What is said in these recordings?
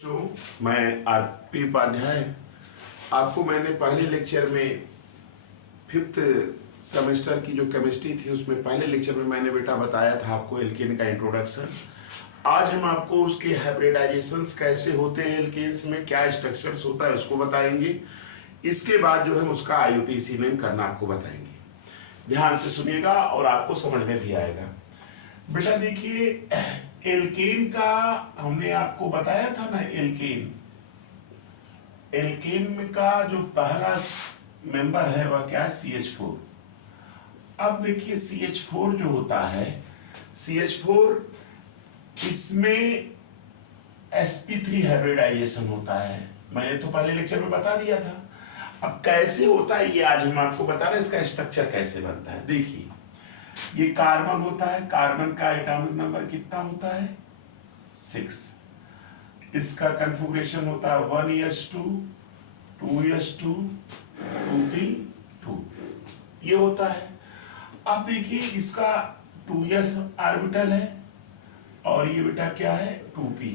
जो मैं आरपी उपाध्याय आपको मैंने पहले लेक्चर में 5th सेमेस्टर की जो केमिस्ट्री थी उसमें पहले लेक्चर में मैंने बेटा बताया था आपको एल्केन का इंट्रोडक्शन। आज हम आपको उसके हाइब्रिडाइजेशंस कैसे होते हैं, एल्केन्स में क्या स्ट्रक्चर्स होता है उसको बताएंगे। इसके बाद जो है उसका आईयूपीएसी में करना आपको बताएंगे। ध्यान से सुनिएगा और आपको समझ में भी आएगा। बेटा देखिए एल्केन का हमने आपको बताया था ना, एल्केन का जो पहला मेंबर है वह क्या है, CH4। अब देखिए CH4 जो होता है, CH4 इसमें sp3 हाइब्रिडाइजेशन होता है। मैंने तो पहले लेक्चर में बता दिया था। अब कैसे होता है ये आज हम आपको बता रहे हैं, इसका स्ट्रक्चर कैसे बनता है। देखिए ये कार्बन होता है, कार्बन का एटॉमिक नंबर कितना होता है, 6। इसका कन्फिगरेशन होता है 1s2 2s2 2p2 ये होता है। अब देखिए इसका 2s ऑर्बिटल है और ये बेटा क्या है 2p।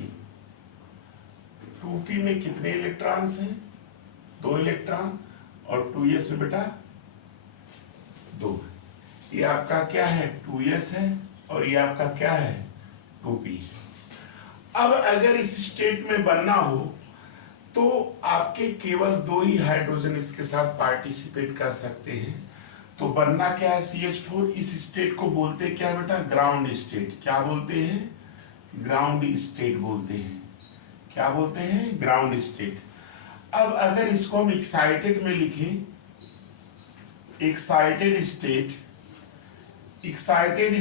2p में कितने इलेक्ट्रॉन्स हैं, 2 इलेक्ट्रॉन, और 2s में बेटा 2। ये आपका क्या है 2s है और ये आपका क्या है 2p। अब अगर इस स्टेट में बनना हो तो आपके केवल 2 ही हाइड्रोजन इसके साथ पार्टिसिपेट कर सकते हैं। तो बनना क्या है CH4। इस स्टेट को बोलते हैं क्या बेटा, ग्राउंड स्टेट। क्या बोलते हैं, ग्राउंड स्टेट बोलते हैं। क्या बोलते हैं, ग्राउंड स्टेट। अब अगर इसको हम एक्साइटेड में लिखें, एक्साइटेड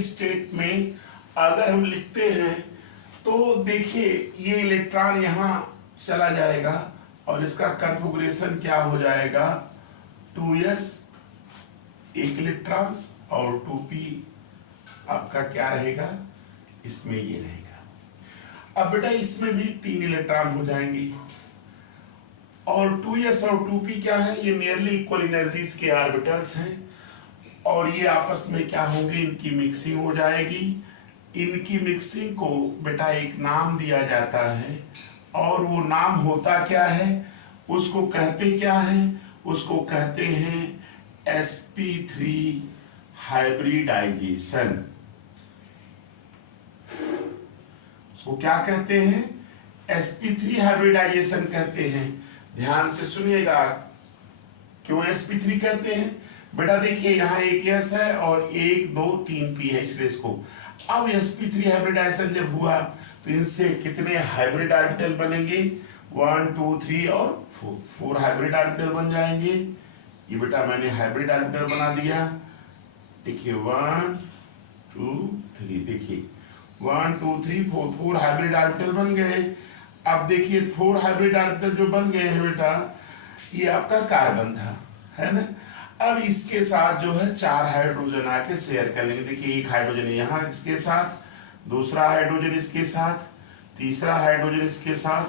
स्टेट में अगर हम लिखते हैं तो देखिए ये इलेक्ट्रॉन यहां चला जाएगा और इसका कन्फिगरेशन क्या हो जाएगा, 2s 1 इलेक्ट्रॉन और 2p आपका क्या रहेगा, इसमें ये रहेगा। अब बेटा इसमें भी 3 इलेक्ट्रॉन हो जाएंगे और 2s और 2p क्या है, ये नियरली इक्वल एनर्जीज के ऑर्बिटल्स हैं और ये आपस में क्या होंगे, इनकी मिक्सिंग हो जाएगी। इनकी मिक्सिंग को बेटा एक नाम दिया जाता है और वो नाम होता क्या है, उसको कहते क्या है, उसको कहते हैं sp3 हाइब्रिडाइजेशन। उसको क्या कहते हैं, sp3 हाइब्रिडाइजेशन कहते हैं। ध्यान से सुनिएगा क्यों sp3 कहते हैं। बेटा देखिए यहाँ एक s है और 1 2 3 p है, इसलिए इसको। अब sp3 हाइब्रिडाइजेशन जब हुआ तो इनसे कितने हाइब्रिड ऑर्बिटल बनेंगे, 1 2 3 और 4 हाइब्रिड ऑर्बिटल बन जाएंगे। ये बेटा मैंने हाइब्रिड ऑर्बिटल बना दिया। देखिए 1 2 3, देखिए 1 2 3 4 हाइब्रिड ऑर्बिटल बन गए। अब देखिए 4 हाइब्रिड ऑर्बिटल जो बन गए हैं बेटा, ये आपका कार्बन था, है ना। अब इसके साथ जो है 4 हाइड्रोजन आके शेयर कर लेंगे। देखिए एक हाइड्रोजन यहाँ इसके साथ, दूसरा हाइड्रोजन इसके साथ, तीसरा हाइड्रोजन इसके साथ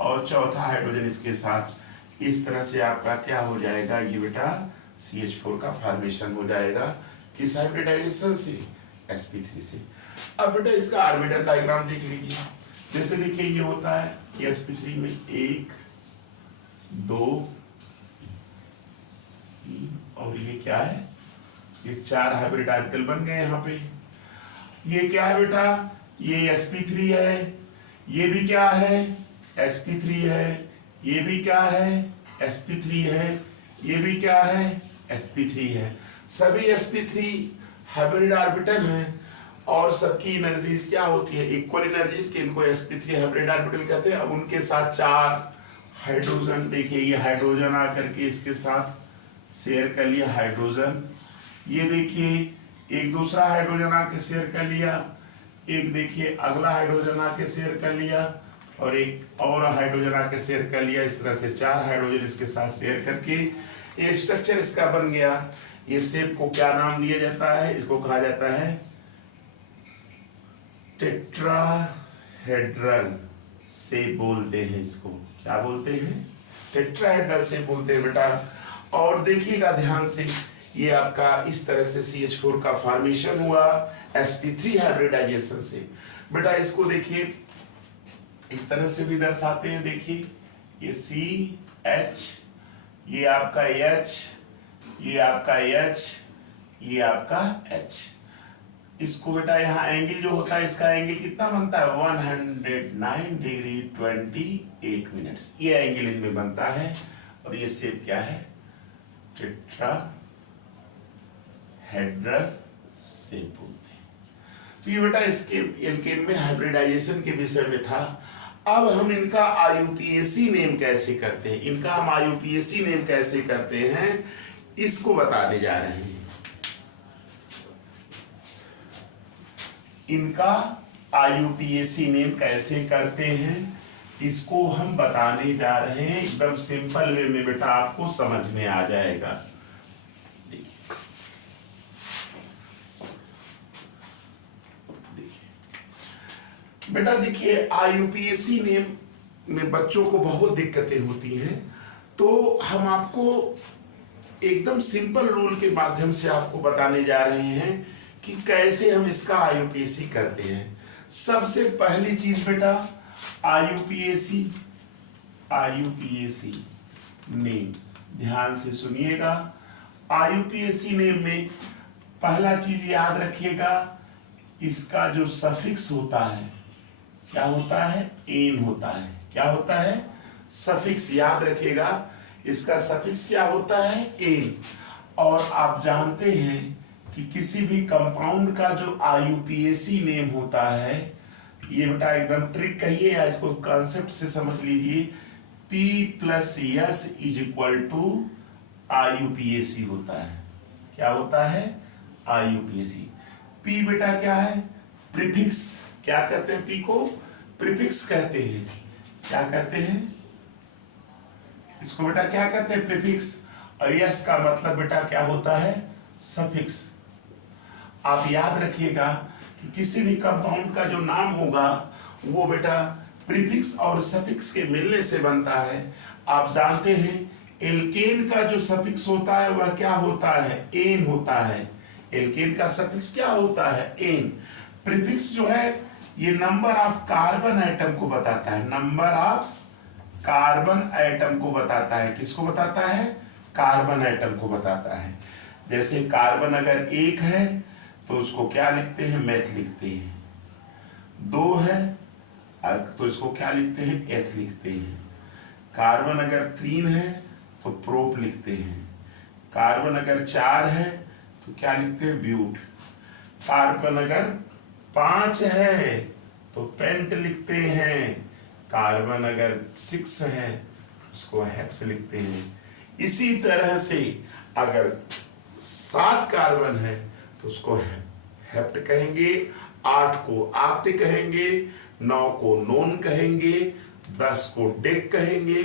और चौथा हाइड्रोजन इसके साथ। इस तरह से आपका क्या हो जाएगा, ये बेटा CH4 का फॉर्मेशन हो जाएगा। किस हाइब्रिडाइजेशन से, sp3 से। अब बेटा इसका ऑर्बिटल डायग्राम देख लीजिए। जैसे देखिए ये होता है कि sp3 में 1 2 और ये क्या है, ये 4 हाइब्रिड ऑर्बिटल बन गए यहाँ पे। ये क्या है बेटा, ये sp3 है, ये भी क्या है sp3 है, ये भी क्या है sp3 है, ये भी क्या है sp3 है। सभी sp3 हाइब्रिड ऑर्बिटल हैं और सबकी एनर्जीज क्या होती है, इक्वल एनर्जीज के, इनको sp3 हाइब्रिड ऑर्बिटल कहते हैं। अब उनके साथ 4 हाइड्रोजन, देखिए ये हाइड्रोजन आकर के इसके साथ शेयर कर लिया हाइड्रोजन। ये देखिए एक दूसरा हाइड्रोजन आके शेयर कर लिया, एक देखिए अगला हाइड्रोजन आके शेयर कर लिया और एक और हाइड्रोजन आके शेयर कर लिया। इस तरह से 4 हाइड्रोजन इसके साथ शेयर करके ये स्ट्रक्चर इसका बन गया। ये शेप को क्या नाम दिया जाता है, इसको कहा जाता है टेट्राहेड्रल शेप बोलते हैं। इसको क्या बोलते हैं, टेट्राहेड्रल शेप बोलते हैं बेटा। और देखिएगा ध्यान से, ये आपका इस तरह से CH4 का फॉर्मेशन हुआ sp3 हाइब्रिडाइजेशन से। बेटा इसको देखिए इस तरह से भी दर्शाते हैं। देखिए ये CH, ये आपका H, ये आपका H, ये आपका H। इसको बेटा यहाँ एंगल जो होता है, इसका एंगल कितना बनता है 109 डिग्री 28 मिनट्स, ये एंगल इनमें बनता है। और ये शेप क्या है, टेट्राहेड्रल शेप बोलते हैं। तो ये बेटा इसके एल्केन में हाइब्रिडाइजेशन के विषय में था। अब हम इनका IUPAC नेम कैसे करते हैं, इनका हम IUPAC नेम कैसे करते हैं इसको बताने जा रहे हैं। इनका IUPAC नेम कैसे करते हैं इसको हम बताने जा रहे हैं। एकदम सिंपल वे में बेटा आपको समझ में आ जाएगा। बेटा देखिए IUPAC नेम में बच्चों को बहुत दिक्कतें होती हैं, तो हम आपको एकदम सिंपल रूल के माध्यम से आपको बताने जा रहे हैं कि कैसे हम इसका IUPAC करते हैं। सबसे पहली चीज बेटा IUPAC नेम, ध्यान से सुनिएगा। IUPAC नेम में पहला चीज याद रखिएगा, इसका जो सफिक्स होता है क्या होता है, एन होता है। क्या होता है, सफिक्स याद रखिएगा, इसका सफिक्स क्या होता है, एन। और आप जानते हैं कि किसी भी कंपाउंड का जो IUPAC नेम होता है, ये बेटा एकदम ट्रिक कहिए या इसको कॉन्सेप्ट से समझ लीजिए, P + S = IUPAC होता है। क्या होता है, IUPAC। P बेटा क्या है, प्रीफिक्स। क्या कहते हैं, P को प्रीफिक्स कहते हैं। क्या कहते हैं इसको बेटा, क्या कहते हैं, प्रीफिक्स। और S का मतलब बेटा क्या होता है, सफिक्स। आप याद रखिएगा कि किसी भी कंपाउंड का जो नाम होगा वो बेटा प्रीफिक्स और सफिक्स के मिलने से बनता है। आप जानते हैं एल्केन का जो सफिक्स होता है वह क्या होता है, एन होता है। एल्केन का सफिक्स क्या होता है, एन। प्रीफिक्स जो है ये नंबर ऑफ कार्बन एटम को बताता है, नंबर ऑफ कार्बन एटम को बताता है। किसको बताता है, कार्बन एटम को बताता है। जैसे कार्बन अगर 1 है तो उसको क्या लिखते हैं, मेथ लिखते हैं। 2 है तो इसको क्या लिखते हैं, एथ लिखते हैं। कार्बन अगर 3 है तो प्रोप लिखते हैं। कार्बन अगर 4 है तो क्या लिखते हैं, ब्यूट। कार्बन अगर 5 है तो पेंट लिखते हैं। कार्बन अगर 6 है उसको हेक्स लिखते हैं। इसी तरह से अगर 7 कार्बन है तो उसको हेप्ट कहेंगे, 8 को ऑक्ट कहेंगे, 9 को नोन कहेंगे, 10 को डेक कहेंगे,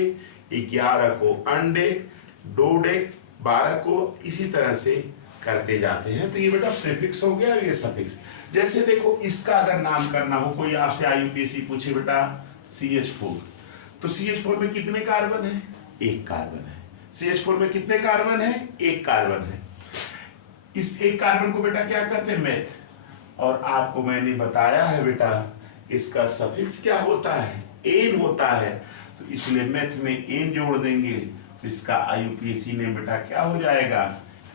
11 को अनडेक, डोडेक, 12 को इसी तरह से करते जाते हैं। तो ये बेटा प्रीफिक्स हो गया, ये सफिक्स। जैसे देखो इसका अगर नाम करना हो, कोई आपसे IUPAC पूछे बेटा CH4, तो CH4 में कितने कार्बन है, 1 कार्बन है। CH4 में कितने कार्बन है, 1 कार्बन है। इस 1 कार्बन को बेटा क्या कहते हैं, मेथ। और आपको मैंने बताया है बेटा इसका सफिक्स क्या होता है, एन होता है। तो इसलिए मेथ में एन जोड़ देंगे तो इसका IUPAC नेम बेटा क्या हो जाएगा,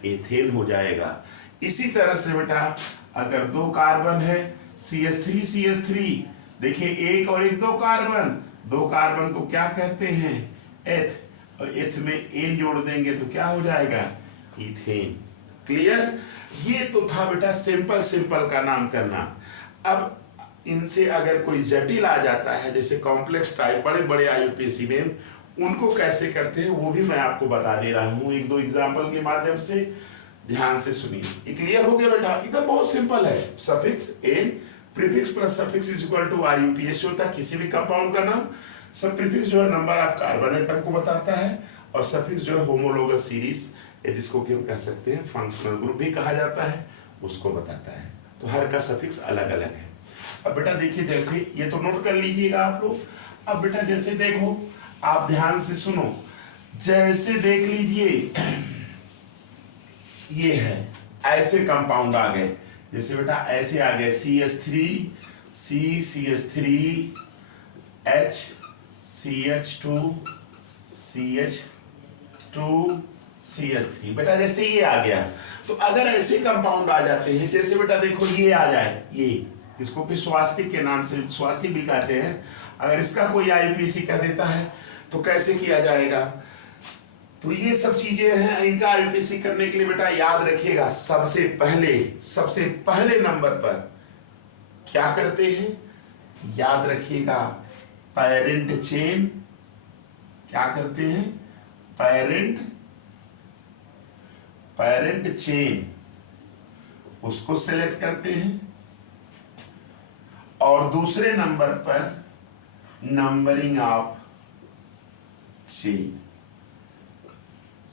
एथेन हो जाएगा। इसी तरह से बेटा अगर 2 कार्बन है, CH3 देखिए 1 और 1 2 कार्बन, 2 कार्बन को क्या कहते हैं, एथ। और एथ में एन जोड़ देंगे तो क्या हो जाएगा, इथेन। क्लियर। ये तो था बेटा सिंपल का नाम करना। अब इनसे अगर कोई जटिल आ जाता है, जैसे कॉम्प्लेक्स टाइप, बड़े IUPAC नेम, उनको कैसे करते हैं वो भी मैं आपको बता दे रहा हूँ 1-2 एग्जाम्पल के माध्यम से। ध्यान से सुनिए, ये क्लियर हो गया बेटा। एकदम बहुत सिंपल है। Suffix ane, prefix plus suffix = IUPAC होता है किसी भी कंपाउंड का नाम। सब प्रीफिक्स जो है नंबर ऑफ कार्बन एटम को बताता है, और सफिक्स जो है होमोलोगस सीरीज, जिसको कि हम कह सकते हैं फंक्शनल ग्रुप भी कहा जाता है, उसको बताता है। तो हर का सफिक्स अलग अलग है। अब बेटा देखिए, जैसे ये तो नोट कर लीजिएगा आप लोग। अब बेटा जैसे देखो, आप ध्यान से सुनो, जैसे देख लीजिए ये है, ऐसे कंपाउंड आ गए। जैसे बेटा ऐसे आ गए CH3, CH3, HCH2CH2CH3। बेटा जैसे ये आ गया, तो अगर ऐसे कंपाउंड आ जाते हैं, जैसे बेटा देखो ये आ जाए, ये इसको भी स्वास्तिक के नाम से स्वास्तिक भी कहते हैं, अगर इसका कोई आईयूपीएसी कर देता है तो कैसे किया जाएगा। तो ये सब चीजें हैं, इनका आईयूपीएसी करने के लिए बेटा याद रखिएगा, सबसे पहले नंबर पर क्या करते हैं, याद रखिएगा, पेरेंट चेन। क्या करते हैं, पेरेंट चेन, उसको सेलेक्ट करते हैं, और दूसरे नंबर पर नंबरिंग ऑफ चेन,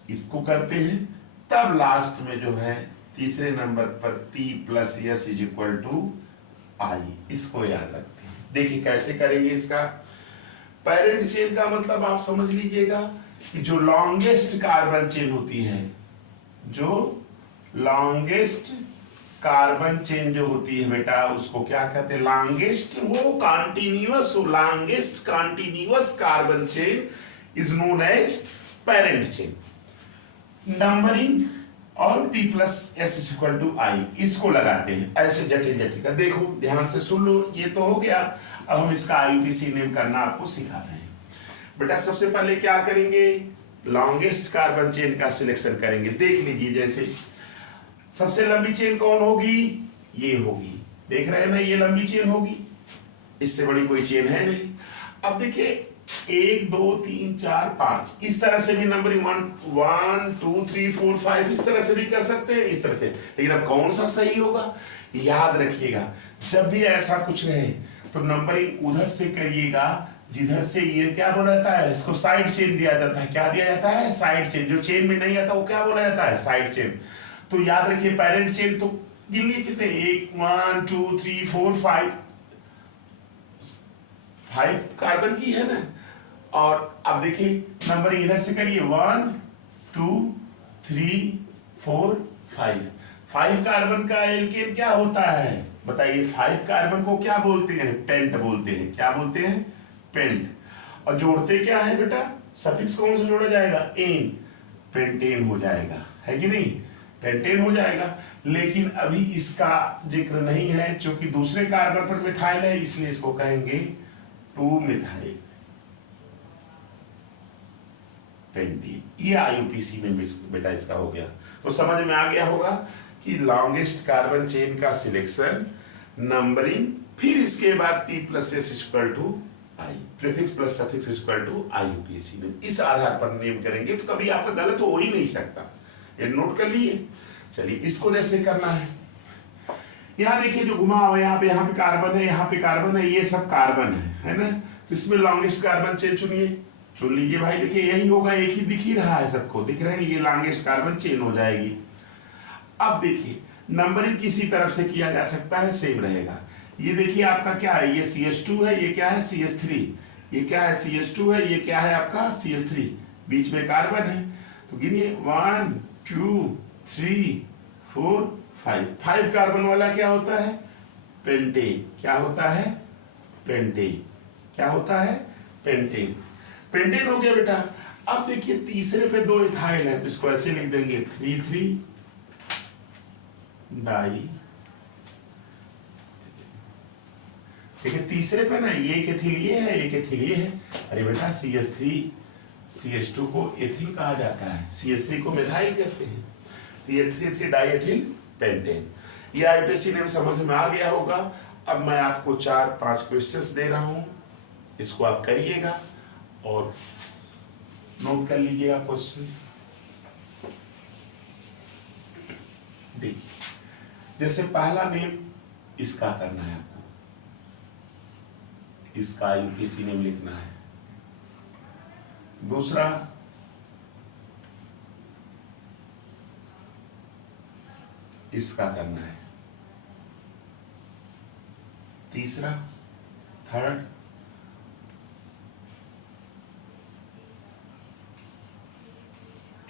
इसको करते हैं। तब लास्ट में जो है तीसरे नंबर पर P + S = I, इसको याद रखते हैं। देखिए कैसे करेंगे इसका। पेरेंट चेन का मतलब आप समझ लीजिएगा कि जो लॉन्गेस्ट कार्बन चेन होती है, जो लॉन्गेस्ट कार्बन चेन जो होती है बेटा, उसको क्या कहते हैं, लॉन्गेस्ट, वो longest continuous carbon chain is known as parent chain. Numbering और P + S = I, इसको लगाते हैं ऐसे जटिल का। देखो ध्यान से सुन लो, ये तो हो गया। अब हम इसका आईयूपीएसी नेम करना आपको सिखा रहे हैं। बेटा सबसे पहले क्या करेंगे, लॉन्गेस्ट कार्बन चेन का सिलेक्शन करेंगे। देख लीजिए, जैसे सबसे लंबी चेन कौन होगी, ये होगी, देख रहे हैं ना, ये लंबी चेन होगी, इससे बड़ी कोई चेन है नहीं। अब देखिए 1 2 3 4 5, इस तरह से भी नंबरिंग 1 2 3 4 5 इस तरह से भी कर सकते हैं, इस तरह से। लेकिन अब कौन सा सही होगा, याद रखिएगा, जब भी ऐसा कुछ रहे तो नंबरिंग उधर से करिएगा जिधर से ये क्या बोला जाता है, इसको साइड चेन दिया जाता है। क्या दिया जाता है, साइड चेन। जो चेन में नहीं आता वो क्या बोला जाता है, साइड चेन। तो याद रखिए पेरेंट चेन तो गिन लिए कितने, 1 2 3 4 5 कार्बन की है ना। और अब देखिए नंबर इधर से करिए, 1 2 3 4 5 कार्बन का एल्केन क्या होता है बताइए। 5 कार्बन को क्या बोलते हैं, पेंट बोलते हैं। क्या बोलते हैं, पेंट। और जोड़ते क्या है बेटा, सफिक्स कौन से जोड़ा जाएगा, एन, पेंटेन हो जाएगा, है कि नहीं, पेंटेन हो जाएगा। लेकिन अभी इसका जिक्र नहीं है, क्योंकि दूसरे कार्बन पर मिथाइल है, इसलिए इसको कहेंगे 2 मिथाइल पेंटीन। ये आईयूपीएसी में बेटा इसका हो गया। तो समझ में आ गया होगा कि लॉन्गेस्ट कार्बन चेन का सिलेक्शन, नंबरिंग, फिर इसके बाद P + S = I, prefix plus suffix = IUPAC में। इस आधार पर नेम करेंगे तो कभी आपका गलत हो ही नहीं सकता, ये नोट कर लिए। चलिए इसको जैसे करना है, यहाँ देखिए जो घुमा हुआ, यहाँ पे कार्बन है, यहाँ पे कार्बन है, ये सब कार्बन है ना। तो इसमें लॉन्गेस्ट कार्बन चेन चुन लीजिए भाई। देखिए यही होगा, एक ही दिख ही रहा है, सबको दिख रहा है, ये लॉन्गेस्ट कार्बन चेन हो जाएगी। अब देखिए नंबरिंग किसी तरफ से किया जा सकता है, सेम रहेगा। ये देखिए आपका क्या है, ये CH2 है, ये क्या है CH3, ये क्या है CH2 है, ये क्या है आपका CH3, बीच में कार्बन है। तो गिनिए 1 2 3 4 5 कार्बन वाला क्या होता है, पेंटेन। क्या होता है, पेंटेन। क्या होता है, पेंटेन। पेंटेन हो गया बेटा। अब देखिए तीसरे पे 2 इथाइल है, तो इसको ऐसे लिख देंगे 3 डाई। देखिए तीसरे पे ना ये एक एथिल ये है, एक एथिल ये है। अरे बेटा CH3 CH2 को एथिल कहा जाता है, CH3 को मिथाइल कहते हैं। तो ये 3 डाई एथिल पेंटेन। ये आईयूपीएसी नेम समझ में आ गया होगा। अब मैं आपको 4-5 क्वेश्चंस दे रहा हूं, इसको आप करिएगा और नोट कर लीजिएगा क्वेश्चंस। देखिए जैसे पहला नेम इसका करना है आपको, इसका आईयूपीएसी नेम लिखना है। दूसरा इसका करना है। तीसरा, थर्ड,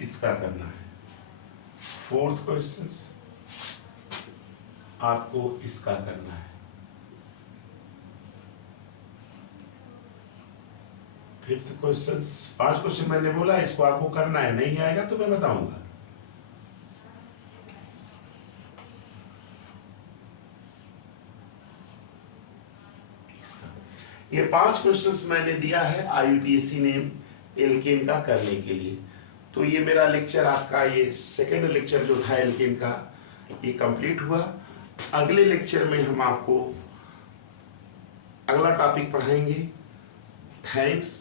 इसका करना है। फोर्थ क्वेश्चन आपको इसका करना है। फिफ्थ क्वेश्चन, 5 क्वेश्चन मैंने बोला, इसको आपको करना है, नहीं आएगा तो मैं बताऊंगा। ये 5 क्वेश्चंस मैंने दिया है IUPAC ने एल्केन का करने के लिए। तो ये मेरा लेक्चर, आपका ये सेकेंड लेक्चर जो था एल्केन का, ये कंप्लीट हुआ। अगले लेक्चर में हम आपको अगला टॉपिक पढ़ाएंगे। थैंक्स।